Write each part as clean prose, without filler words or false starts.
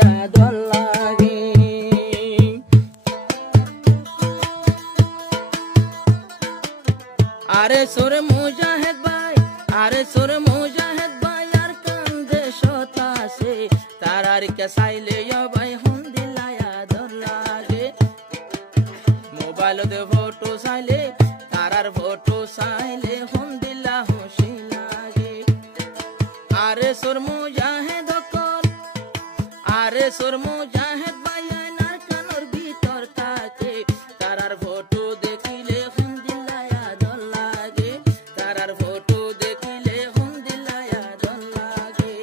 দিলায়া দল লাগে আরে সুর মুজাহিদ ভাই আরে সুর মুজাহিদ ভাই আর কান্দে শতাসে তারার কে সাইলে ভাই হন দিলায়া দল লাগে মোবাইল দে ফটো সাইলে তারার ফটো সাইলে হন দিলা খুশি লাগে আরে সুর মুজাহিদ কল আরে সুর মুজাহিদ ভাই আয়নার কানোর ভিতর থাকে তারার ফটো দেখিলে হন দিলায়া দল লাগে তারার ফটো দেখিলে হন দিলায়া দল লাগে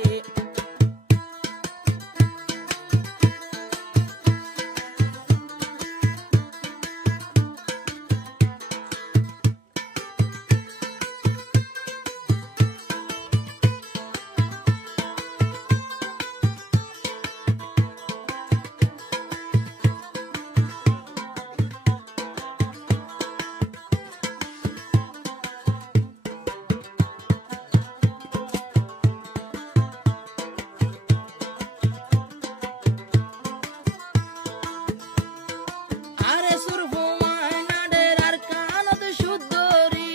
আরে সুর হুমায়না ডেরার কানত সুন্দরী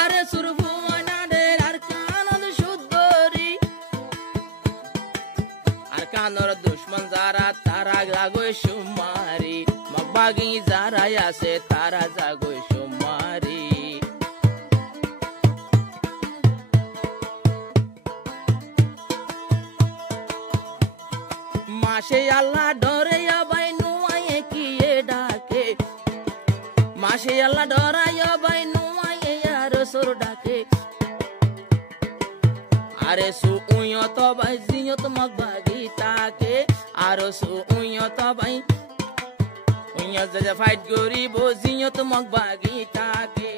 আরে সুর হুমায়না ডেরার কানত সুন্দরী আর কানর দুশ্মন যারা তারা জাগোয় সুমারি মগবাগি যারা আছে তারা জাগোয় সুমারি মাসে আল্লাহ ডরে ভাই নুয়ায়ে কিয়ে ডাকে মাসে আল্লাহ ডরায় ভাই নুয়ায়ে আর সুর ডাকে আরে সু উয়ত ভাই জিয়ত মগবাগি তাকে আর সু উয়ত ভাই উয়ত যে ফাইট গরিব জিয়ত মগবাগি তাকে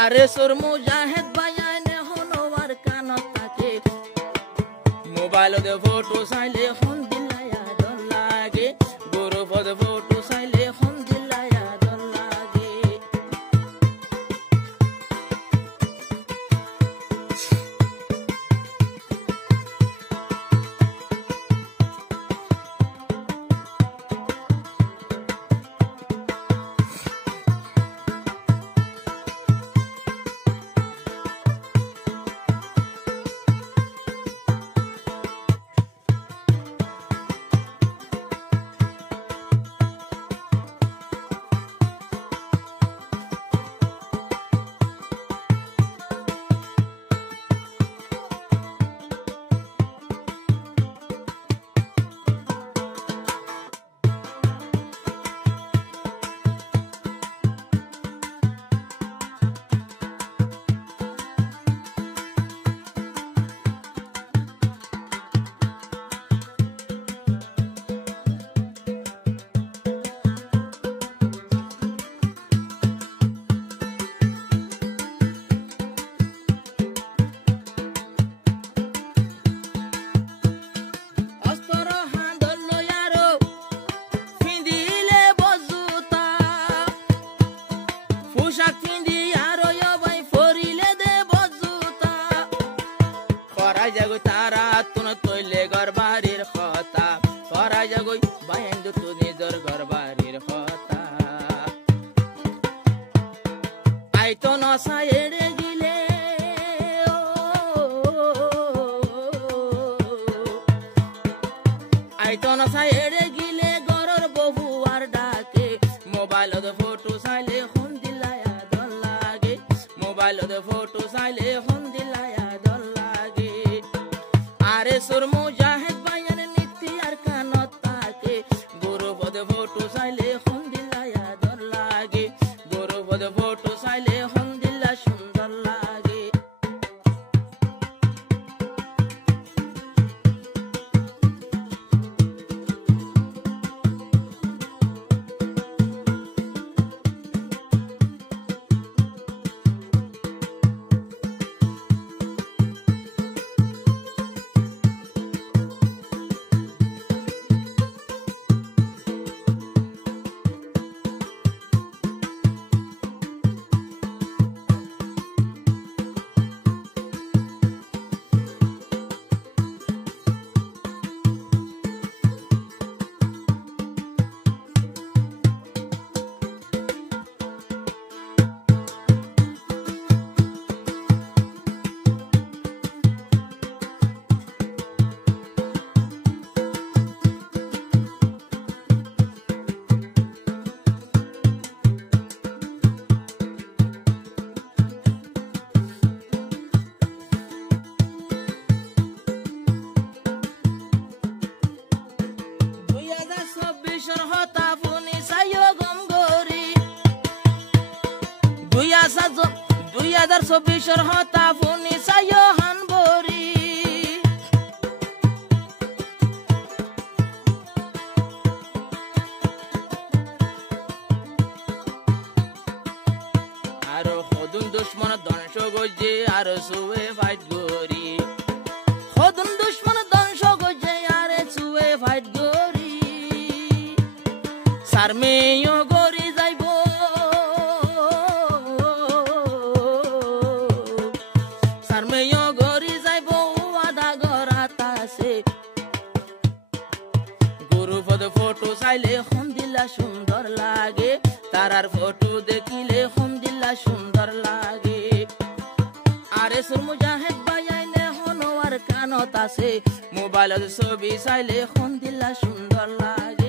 আরে সুর মুজাহিদ ভাই আইনে হনোয়ার কানত থাকে মোবাইল দে ফটো সাইলে হন দিলায়া দল লাগে গুরু পদ ফটো সাইলে হন দিলায়া দল লাগে তারা তুন তৈলে গরবারির কথা করা যাগই বাইন্দ তু নিজর গরবারির কথা আই তো নসা এড়ে গিলে আই তো নসা এড়ে গিলে গরর বহু আর ডাকে মোবাইল দে ফটো সাইলে হন দিলায়া দল লাগে মোবাইল দে ফটো সাইলে হন দিলায়া দল লাগে আরে সুর মুজাহিদ ভাইয়ের নীতি আর কানত থাকে গুরু পদ ফটো সাইলে হন দিলায়া দল লাগে গুরু পদ ফটো সাইলে হন দিলা সুন্দর লাগে 2024 হতা ফুনি চাইও হানবরি আর হদুন দুশ্মন ধ্বংস গজে আর সুয়ে ফাইট গরি হদুন দুশ্মন ধ্বংস গজে আর সুয়ে ফাইট গরি সারমেয় গরি যাইব সারমেয় গরি যাইব আদা গরাতাছে গুরুপদ ফটো চাইলে হম দিলা সুন্দর লাগে তারার ফটো দেখিলে হম দিলা সুন্দর লাগে আরে সুর মুজাহিদ ভাই আইনে হনো আর কানত আছে মোবাইলের ছবি চাইলে হম দিলা সুন্দর লাগে